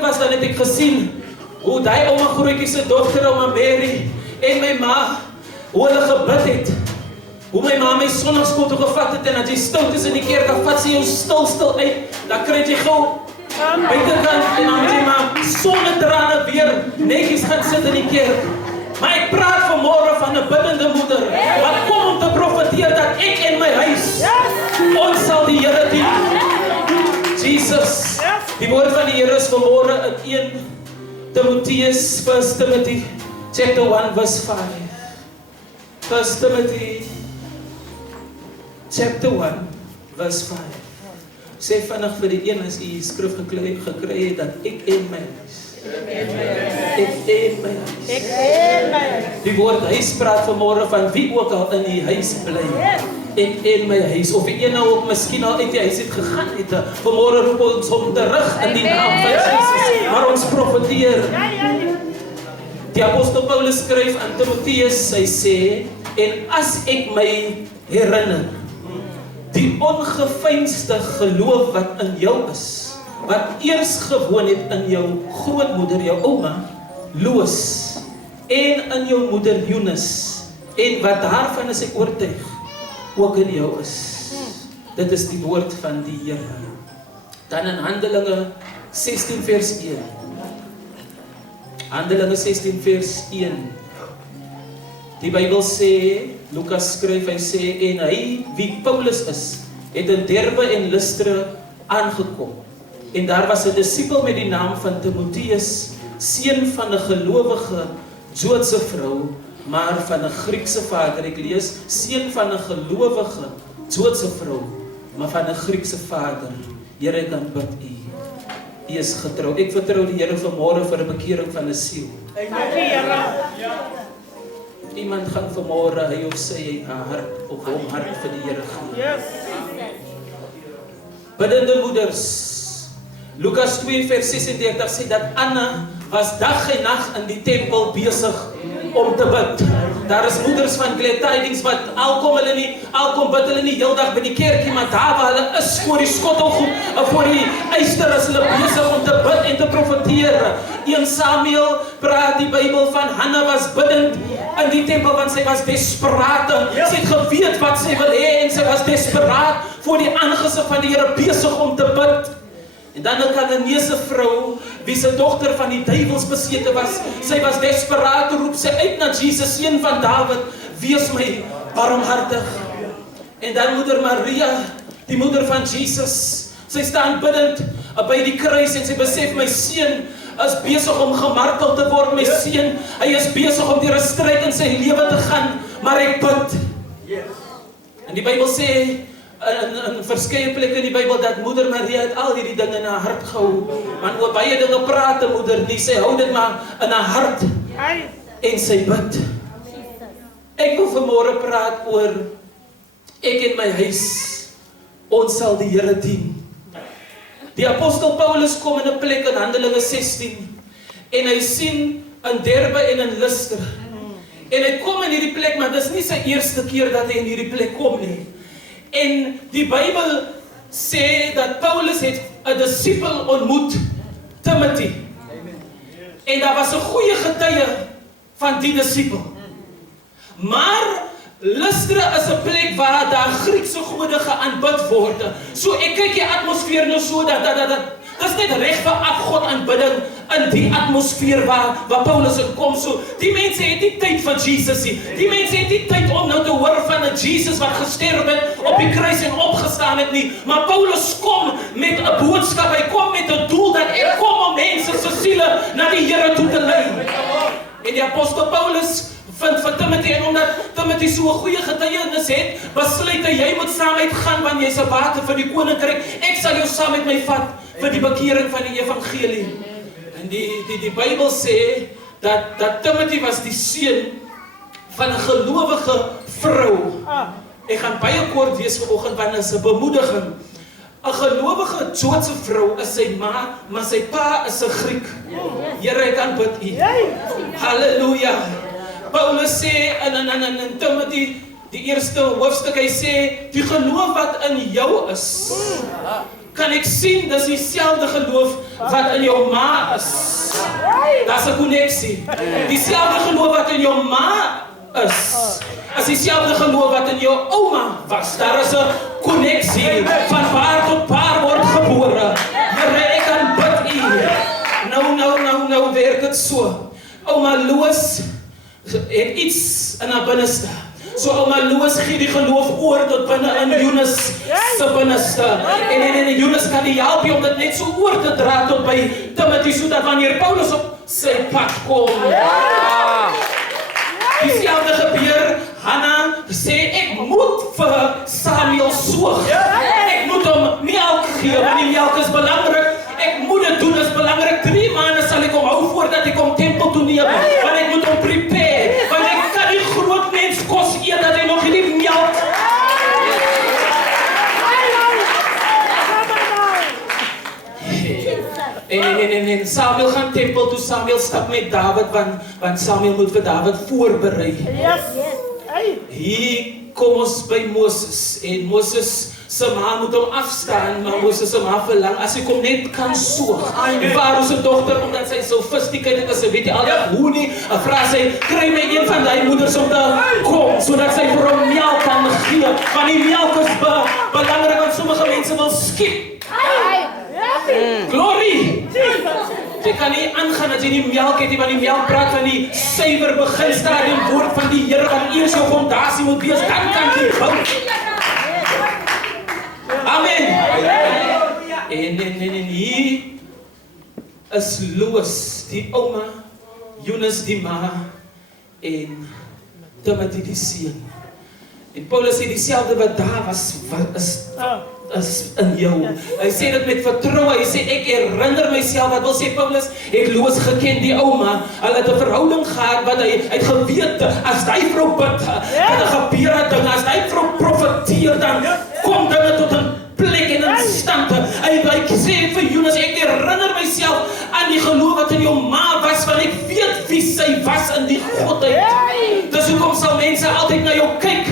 was dan het ek gesien hoe die ouma Grootjie se dogter, ouma Mary, en my ma, hoe hulle gebid het. Hoe my ma my sonnaskool toe gevat het, en as jy stil is in die kerk, dan vat sy jou stil uit, dan kry jy gou buitekant, en dan moet jy maar sonder trane weer netjies gaan sit in die kerk. Maar ek praat vanmôre van 'n biddende moeder, wat kom om te profeteer dat ek en my huis, ons sal die Here dien. Jesus, die woord van die Here is vanmôre in 1 Timotheus, 1 Timothy, chapter 1, verse 5. 1 Timothy, chapter 1, verse 5. Sê vinnig vir die een as u skrif gekry het, dat ek en my huis. Ek en my huis. Die woord huis praat vanmôre van wie ook al in die huis bly. Ek en my huis, of die een nou ook miskien al uit die huis het gegaan het, vanmôre roep ons hom terug in die naam van Jesus, maar ons profeteer. Die apostel Paulus skryf aan Timotheus, hy sê, en as ek my herinner, die ongeveinsde geloof wat in jou is, wat eers gewoon het in jou grootmoeder, jou ouma, Lois, en in jou moeder Eunice, en wat daarvan is ek oortuig, ook in jou is. Dit is die woord van die Here. Dan in Handelinge 16 vers 1. Handelinge 16 vers 1. Die Bybel sê, Lukas skryf, hy sê, en hy, wie Paulus is, het in Derbe en Lystra aangekom. En daar was 'n disipel met die naam van Timotheus, seun van 'n gelowige Joodse vrou, maar van 'n Griekse vader. Ek lees, seun van 'n gelowige Joodse vrou, maar van 'n Griekse vader. Here, ek aanbid U. U is getrou. Ek vertrou die Here vanmôre vir 'n bekering van 'n siel. Iemand gaan vanmôre, hy of sy haar hart of hom hart vir die Here gee. Biddende moeders. Lukas 2 vers 36 sê dat Anna was dag en nag in die tempel besig om te bid. Daar is moeders van Glad Tidings wat al kom bid hulle nie heeldag by die kerkie, maar daar waar hulle is voor die skottelgoed, voor die yster is hulle besig om te bid en te profeteer. 1 Samuel praat die Bybel van Hanna was biddend in die tempel, want sy was desperaat. Sy het geweet wat sy wil hê en sy was desperaat voor die aangesig van die Here besig om te bid. En dan 'n Kananeese vrou, wie se dogter van die duiwels besete was, sy was desperaat, roep sy uit na Jesus, seun van Dawid, wees my barmhartig. En dan moeder Maria, die moeder van Jesus, sy staan biddend by die kruis en sy besef, my seun is besig om gemartel te word, my seun, hy is besig om deur 'n stryd in sy lewe te gaan, maar ek bid. En die Bybel sê, in verskeie plekke in die Bybel, dat moeder Maria het al hierdie dinge in haar hart gehou. Want oor baie dinge praat 'n moeder nie, sy hou dit maar in haar hart en sy bid. Ek wil vanmôre praat oor ek en my huis, ons sal die Here dien. Die apostel Paulus kom in 'n plek in Handelinge 16 en hy sien in Derbe en in Lystra. En hy kom in hierdie plek, maar dis nie sy eerste keer dat hy in hierdie plek kom nie. En die Bybel sê dat Paulus het 'n disipel ontmoet, Timothy. En daar was 'n goeie getuie van die disipel. Maar Lystra is 'n plek waar daar Griekse gode geaanbid word. So ek kyk die atmosfeer nou so dat dis net reg vir afgod aanbidding in die atmosfeer waar Paulus kom. So die mense het nie tyd vir Jesus nie. Die mense het nie tyd om nou te hoor van 'n Jesus wat gesterf het op die kruis en opgestaan het nie. Maar Paulus kom met 'n boodskap. Hy kom met 'n doel dat ek kom om mense se siele na die Here toe te lei. En die apostel Paulus vind vir Timothy, en omdat Timothy so 'n goeie getuienis het, besluit hy, jy moet saam uitgaan want jy's 'n bate vir die koninkryk. Ek sal jou saam met my vat vir die bekering van die evangelie. En die Bybel sê dat Timothy was die seun van 'n gelowige vrou. Ek gaan baie kort wees vanoggend want dit is 'n bemoediging. 'n gelowige Joodse vrou is sy ma, maar sy pa is 'n Griek. Here, ek aanbid U. Halleluja. Paulus sê in Timothy, die eerste hoofstuk, hy sê, die geloof wat in jou is, kan ek sien dis dieselfde geloof wat in jou ma is. Daar's 'n koneksie. Dieselfde geloof wat in jou ma is dieselfde geloof wat in jou ouma was. Daar is 'n koneksie van paar tot paar word gebore. Here, ek kan bid U. Nou werk dit so. Ouma Loos het iets in haar binneste. So ouma Loos gee die geloof oor tot binne in Jonas se binneste. En Jonas kan die help om dit net so oor te dra tot by Timothy, sodat wanneer Paulus op sy pad kom. Dieselfde gebeur, Hanna sê, ek moet vir Samuel soog. Ek moet hom melk gee, want die melk is belangrik. Ek moet dit doen, is belangrik. 3 maande sal ek hom hou voordat ek hom tempel toe neem, want ek moet hom prepare, want ek kan nie groot mens kos eet dat hy nog nie melk. En Samuel gaan tempel toe, Samuel stap met David, want Samuel moet vir David voorberei. Hier kom ons by Moses, en Moses se ma moet hom afstaan, maar Moses se ma verlang, as ek hom net kan soog. En Farao se dogter, omdat sy sophisticated is, sy weet nie al dat hoe nie, vra sy, kry my een van die moeders om te kom, sodat sy vir hom melk kan gee, want die melk is belangrik, want sommige mense wil skip. Glory! Jy kan nie aangaan as jy nie melk het nie, want die melk praat van die suiwer beginstadium woord van die Here, wat eers jou fondasie moet wees, dan kan jy bou. Amen. En hier is Loos, die ouma, Jonas die ma, en Timothy die seun. En Paulus sê dieselfde wat daar was, is in jou. Hy sê dit met vertroue. Hy sê ek herinner myself, wat wil sê Paulus, ek Loos geken die ouma. Hulle het 'n verhouding gehad wat hy het geweet, as hy vrou bid, dan gebeur dit dinge. As hy vrou profeteer, dan kom dinge tot 'n plek en 'n stand. Hy sê vir Jonas, ek herinner myself aan die geloof wat in jou ma was, want ek weet wie sy was in die godheid. Dis hoekom sal mense altyd na jou kyk.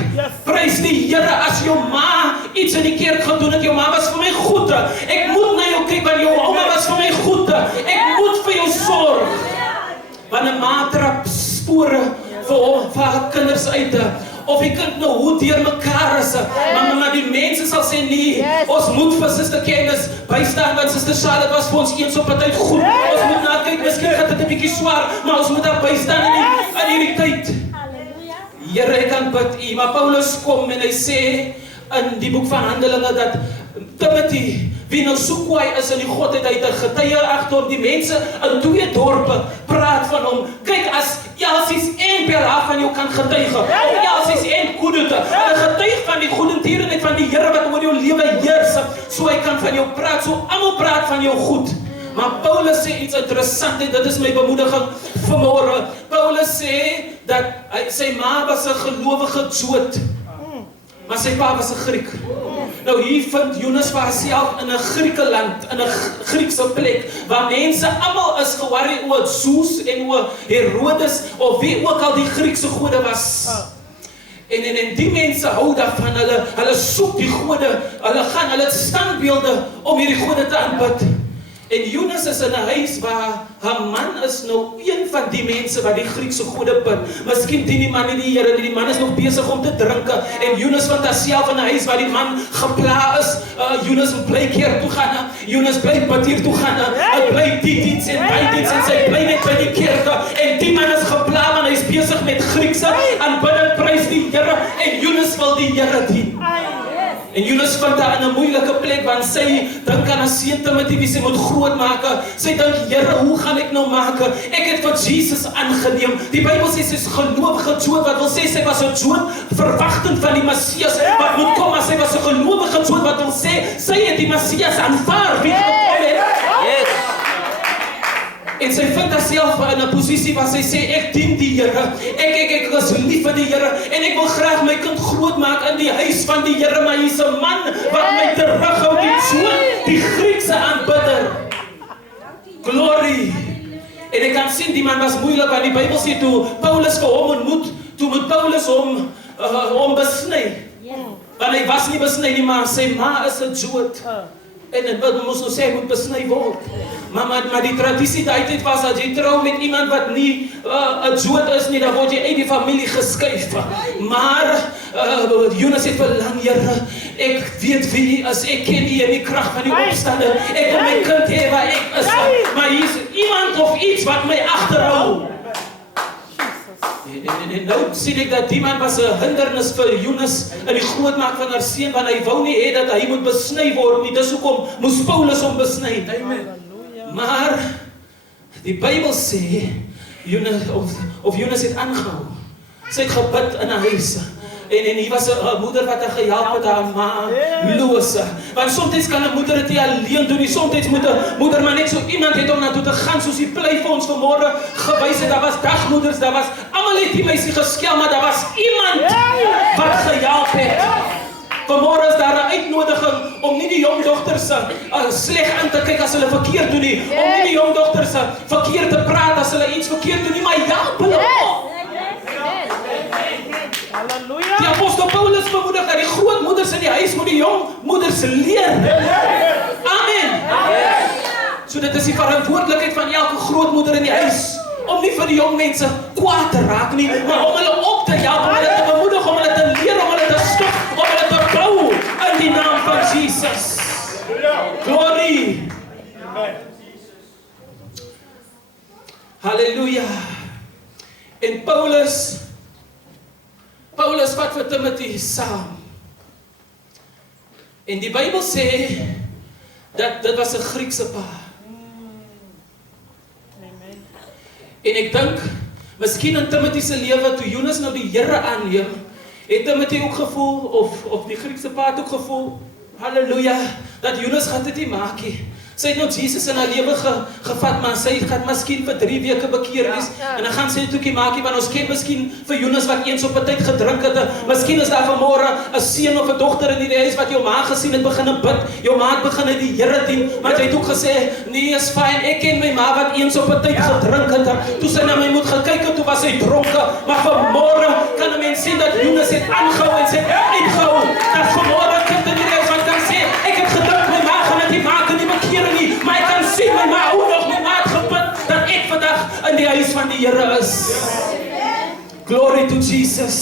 Prys die Here, as jou ma iets in die kerk gedoen het, jou ma was vir my goed. Ek moet na jou kyk, want jou ouma was vir my goed. Ek moet vir jou sorg. Want 'n ma trap spore vir haar kinders uit. Of die kind nou hoe deur mekaar is. Maar die mense sal sê nee, ons moet vir Suster Candice bystaan, want Suster Charlotte was vir ons eens op 'n tyd goed. Ons moet na kyk, miskien gaan dit 'n bietjie swaar, maar ons moet daar bystaan in hierdie tyd. Here, ek kan bid U, maar Paulus kom en hy sê in die boek van Handelinge dat Timothy, wie nou so kwaai is in die godheid, hy het 'n getuie agter die mense in 2 dorpe praat van hom. Kyk, as Elsies en Bella van jou kan getuig, of Elsies en Kudute, hulle getuig van die goedertierenheid van die Here wat oor jou lewe heers, so hy kan van jou praat, so almal praat van jou goed. Maar Paulus sê iets interessant, en dit is my bemoediging vanmôre. Paulus sê dat sy ma was 'n gelowige Jood, maar sy pa was 'n Griek. Nou hier vind Jonas vir homself in 'n Griekeland, in 'n Griekse plek, waar mense almal is ge-worry oor Zeus en oor Herodes, of wie ook al die Griekse gode was. En die mense hou daarvan, hulle soek die gode, hulle het standbeelde om hierdie gode te aanbid. En Jonas is in 'n huis waar haar man is nou een van die mense wat die Griekse gode bid. Miskien dien die man nie die Here nie, die man is nog besig om te drink. En Jonas vind homself in 'n huis waar die man gepla is. Jonas bly kerk toe gaan, Jonas bly bid hier toe gaan. Hy bly die diens en by diens en sy bly net by die kerk. En die man is gepla want hy is besig met Griekse aanbidding, prys die Here, en Jonas wil die Here dien. En Jonas vind haar in 'n moeilike plek, want sy dink aan 'n seun Timothy wie sy moet groot maak. Sy dink, Here, hoe gaan ek nou maak? Ek het vir Jesus aangeneem. Die Bybel sê sy is gelowige Jood, wat wil sê sy was 'n Jood verwagtend van die Messias wat moet kom, maar sy was 'n gelowige Jood, wat wil sê sy het die Messias aanvaar wie gekom het. En sy vind haarself in 'n posisie waar sy sê, ek dien die Here, ek is lief vir die Here, en ek wil graag my kind groot maak in die huis van die Here, maar hier's 'n man wat my terughou, die Griekse aanbidder. Glory! En ek kan sien, die man was moeilik, want die Bybel sê, toe Paulus vir hom ontmoet, toe moet Paulus hom besny. Want hy was nie besny nie, maar sy ma is 'n Jood. En wat moes nou sê, hy moet besny word. Maar die tradisie daai tyd was dat jy trou met iemand wat nie 'n Jood is nie, dan word jy uit die familie geskuif. Maar Jonas het verlang, Here, ek weet wie as ek ken U in die krag van die opstanding. Ek wil my kind hê waar ek is. Maar hier is iemand of iets wat my agterhou. En nou sien ek dat die man was 'n hindernis vir Jonas in die grootmaak van haar seun, want hy wou nie hê dat hy moet besny word nie. Dis hoekom moes Paulus hom besny. Amen. Maar die Bybel sê Jonas het aangehou. Sy het gebid in 'n huis. En hier was 'n moeder wat haar gehelp het, haar ma, Loose. Want soms kan 'n moeder dit nie alleen doen nie. Soms moet 'n moeder maar net so iemand het om na toe te gaan, soos die plei vir ons vanmôre gewys het. Daar was dagmoeders, daar was almal het die meisie geskel, maar daar was iemand wat gehelp het. Vanmôre is daar 'n uitnodiging om nie die jong dogters sleg aan te kyk as hulle verkeerd doen nie, om nie die jong dogters verkeerd te praat as hulle iets verkeerd doen nie, maar help hulle op. Halleluja. Die apostel Paulus bemoedig dat die grootmoeders in die huis moet die jong moeders leer. Amen. So dit is die verantwoordelikheid van elke grootmoeder in die huis om nie vir die jong mense kwaad te raak nie, maar om hulle op te help, om hulle te bemoedig, om hulle te leer, om hulle te stop, om hulle te bou in die naam van Jesus. Glory. Halleluja. En Paulus vat vir Timothy saam. En die Bybel sê dat dit was 'n Griekse pa. En ek dink, miskien in Timothy se lewe toe Jonas nou die Here aanneem, het Timothy ook gevoel of die Griekse pa het ook gevoel, halleluja, dat Jonas gaan dit nie maak nie. Sy het nou Jesus in haar lewe gevat, maar sy gaan miskien vir 3 weke bekeer wees, en dan gaan sy dit ookie maak nie, want ons ken miskien vir Jonas wat eens op 'n tyd gedrink het, miskien is daar vanmôre 'n seun of 'n dogter in die huis wat jou ma gesien het begin bid, jou ma het begin die Here dien, maar jy het ook gesê, nee, is fyn, ek ken my ma wat eens op 'n tyd gedrink het, toe sy na my moet gekyk het, toe was sy dronke, maar vanmôre kan 'n mens sien dat Jonas het aangehou en sy het uitgehou, dat vanmôre kind in die huis wat kan sê, ek het gedrink, my ma gaan dit nie maak nie, maar ek kan sien my ma hoe nog my ma het gebid dat ek vandag in die huis van die Here is. Glory to Jesus.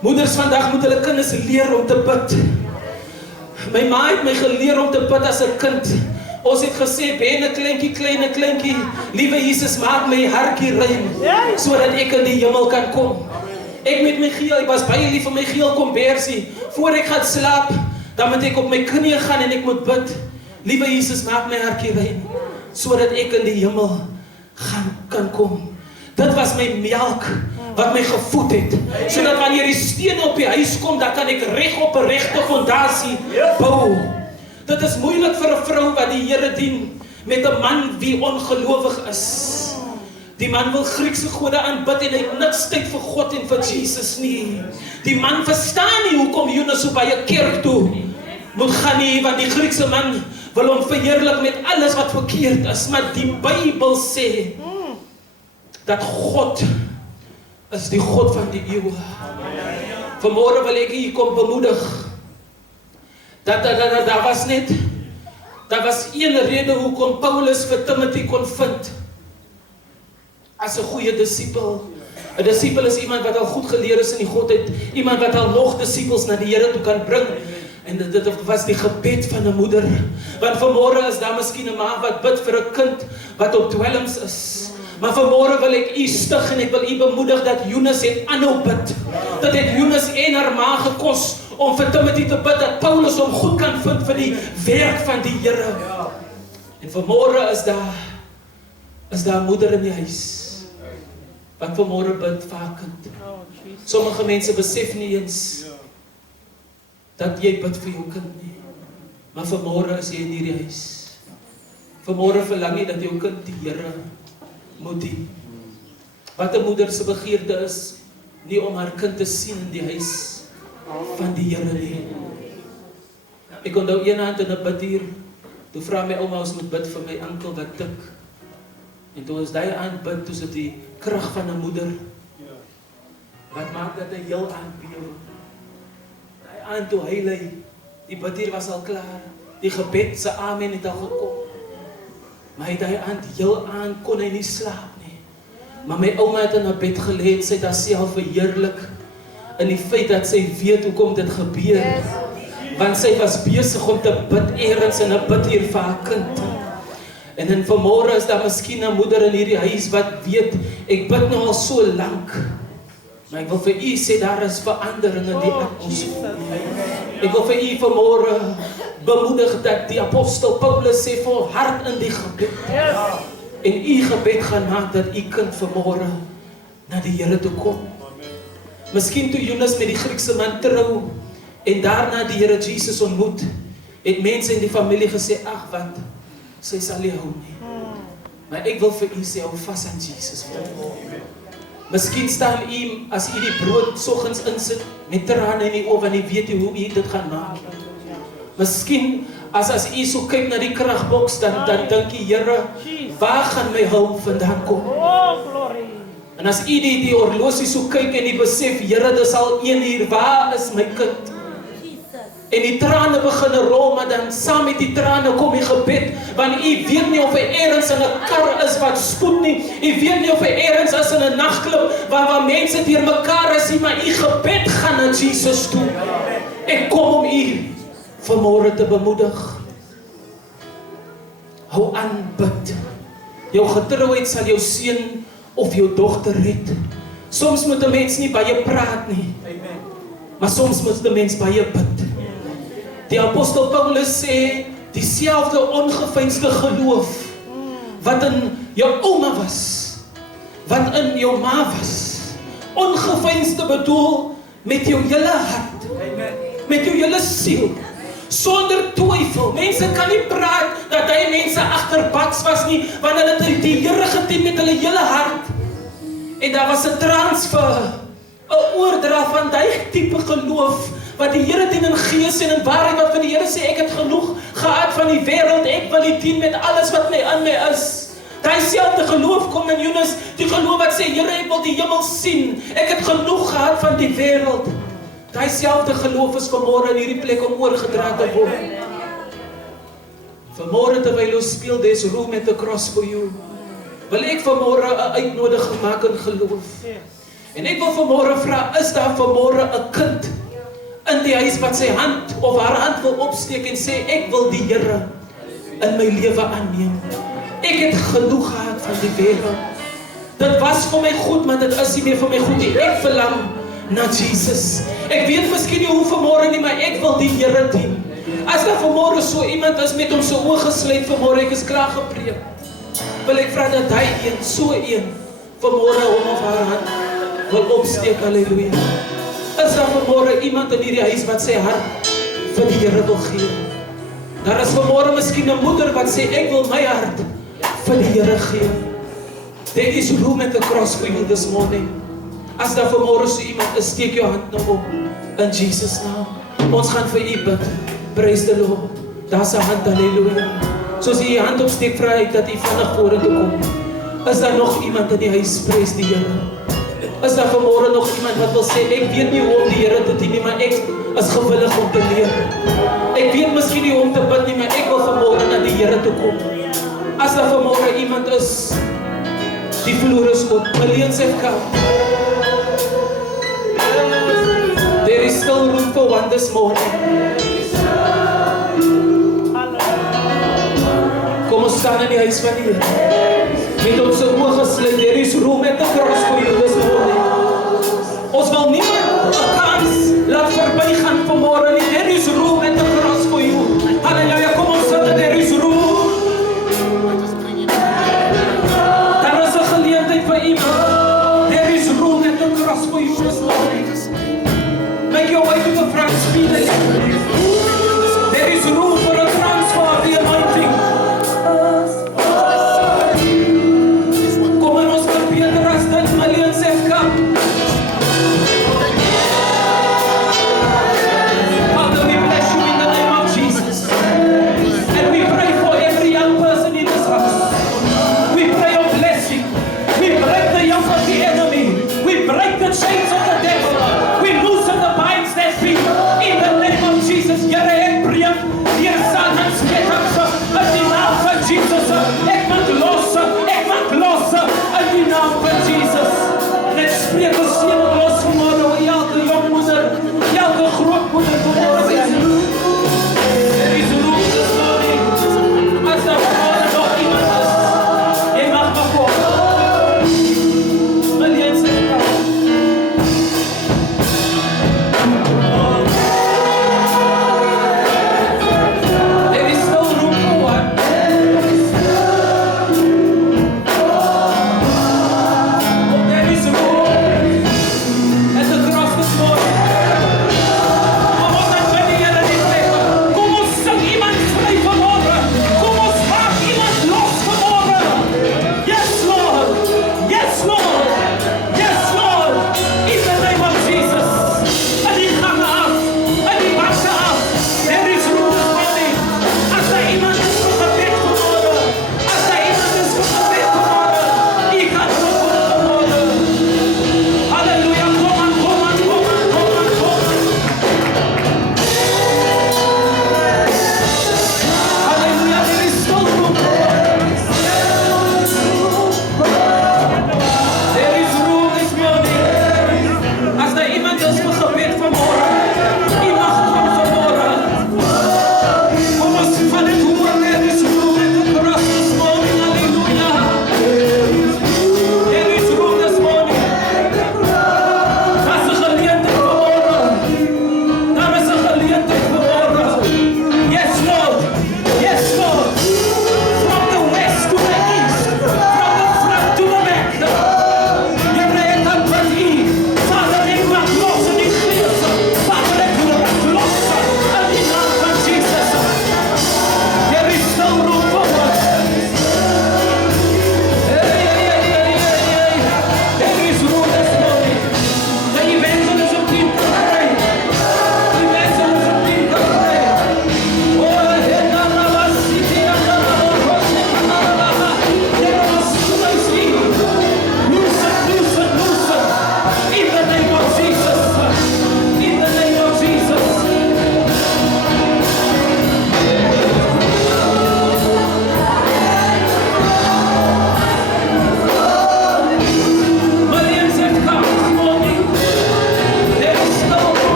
Moeders vandag moet hulle kinders leer om te bid. My ma het my geleer om te bid as 'n kind. Ons het gesê, kleine kleintjie, liewe Jesus, maak my hartjie rein, sodat ek in die hemel kan kom. Ek met my geel, ek was baie lief vir my geel kombersie. Voor ek gaan slaap, dan moet ek op my knieë gaan en ek moet bid. Liewe Jesus, maak my hartjie rein, sodat ek in die hemel kan kom. Dit was my melk wat my gevoed het, sodat wanneer die stene op die huis kom, dan kan ek reg op 'n regte fondasie bou. Dit is moeilik vir 'n vrou wat die Here dien met 'n man wie ongelowig is. Die man wil Griekse gode aanbid en hy het niks tyd vir God en vir Jesus nie. Die man verstaan nie hoekom Jonas so by 'n kerk toe moet gaan nie, want die Griekse man wil hom verheerlik met alles wat verkeerd is, maar die Bybel sê dat God is die God van die eeuwe. Vanmôre wil ek hier kom bemoedig dat daar was een rede hoekom Paulus vir Timothy kon vind as 'n goeie disipel. 'n Disipel is iemand wat al goed geleer is in die godheid, iemand wat al nog disipels na die Here toe kan bring. En dit was die gebed van 'n moeder. Want vanmôre is daar miskien 'n ma wat bid vir 'n kind wat op dwelms is. Maar vanmôre wil ek u stig en ek wil u bemoedig dat Jonas het aanhou bid. Dat het Jonas en haar ma gekos om vir Timothy te bid, dat Paulus hom goed kan vind vir die werk van die Here. En vanmôre is daar 'n moeder in die huis wat vanmôre bid vir haar kind. Sommige mense besef nie eens dat jy bid vir jou kind nie. Maar vanmôre is jy in hierdie huis. Vanmôre verlang jy dat jou kind die Here moet dien. Wat 'n moeder se begeerte is, nie om haar kind te sien in die huis van die Here nie. Ek onthou eendag in 'n bidhuur, toe vra my ouma ons moet bid vir my oom wat tik. En toe ons daai aand bid, toe sit die krag van 'n moeder. Wat maak dat hy heel aanbeel. Daai aand toe huil hy Die bid hier was al klaar. Die gebed se amen het al gekom. Maar hy daai aand, heel aand kon hy nie slaap nie. Maar my ouma het in haar bed gelê, sy het haarself verheerlik in die feit dat sy weet hoekom dit gebeur. Want sy was besig om te bid eers en 'n bid hier vir haar kind. En dan vanmôre is daar miskien 'n moeder in hierdie huis wat weet, ek bid nou al so lank. Maar ek wil vir u sê daar is verandering in die atmosfeer. Ek wil vir u vanmôre bemoedig dat die apostel Paulus sê volhard in die gebed. En u gebed gaan maak dat u kind vanmôre na die Here toe kom. Miskien toe Jonas met die Griekse man trou en daarna die Here Jesus ontmoet, het mense in die familie gesê, ag wat, sy sal nie hou nie. Maar ek wil vir u sê, hou vas aan Jesus. Miskien staan u, as u die brood soggens insit, met trane in die oë, want u weet hoe u dit gaan maak. Miskien, as u so kyk na die kragboks, dan dink u, Here, waar gaan my hulp vandaan kom? En as u die horlosie so kyk en u besef, Here, dis al 1 uur, waar is my kind? En die trane begin rol, maar dan saam met die trane kom die gebed, want u weet nie of hy ergens in 'n kar is wat spoed nie, u weet nie of hy ergens is in 'n nagklub waar mense deur mekaar is nie, maar u gebed gaan na Jesus toe. Ek kom om u vanmôre te bemoedig. Hou aan bid. Jou getrouheid sal jou seun of jou dogter red. Soms moet 'n mens nie baie praat nie, maar soms moet 'n mens baie bid. Die apostel Paulus sê, dieselfde ongeveinsde geloof, wat in jou ouma was, wat in jou ma was, ongeveinsde bedoel, met jou hele hart, met jou hele siel, sonder twyfel. Mense kan nie praat, dat hy mense agterbaks was nie, want hulle het die Here gedien met hulle hele hart, en daar was 'n transfer, 'n oordra van die tipe geloof, wat die Here dien in gees en in waarheid, wat van die Here sê, ek het genoeg gehad van die wêreld, ek wil die dien met alles wat in my is. Daai selfde geloof kom in Jonas, die geloof wat sê, Here, ek wil die hemel sien, ek het genoeg gehad van die wêreld. Daai selfde geloof is vanmôre in hierdie plek om oorgedra te word. Vanmôre terwyl ons speel, there's room at the cross for you, wil ek vanmôre 'n uitnodiging maak in geloof. En ek wil vanmôre vra, is daar vanmôre 'n kind in die huis wat sy hand of haar hand wil opsteek en sê, ek wil die Here in my lewe aanneem. Ek het genoeg gehad van die wêreld. Dit was vir my goed, maar dit is nie meer vir my goed nie. Ek verlang na Jesus. Ek weet miskien nie hoe vanmôre nie, maar ek wil die Here dien. As daar vanmôre so iemand is met hom sy oë gesluit vanmôre, ek is klaar gepreek, wil ek vra dat hy so een vanmôre hom of haar hand wil opsteek. Halleluja. Is daar vanmôre iemand in hierdie huis wat sy hart vir die Here wil gee? Daar is vanmôre miskien 'n moeder wat sê, ek wil my hart vir die Here gee. There is room at the cross for you this morning. As daar vanmôre so iemand is, steek jou hand nou op in Jesus naam. Ons gaan vir u bid. Praise the Lord. Daar's 'n hand, halleluja. Soos jy hand opsteek, vra ek dat u vinnig vorentoe kom. Is daar nog iemand in die huis? Praise die Here. Is daar vanmôre nog iemand wat wil sê, ek weet nie hoe om die Here te dien nie, maar ek is gewillig om te leer. Ek weet miskien nie hoe om te bid nie, maar ek wil vanmôre na die Here toe kom. As daar vanmôre iemand is, die vloer is oop, alleen sê kom. There is still room for one this morning. Kom ons staan in die huis van die Here. Met ons oë gesluit, there is room at the cross for you.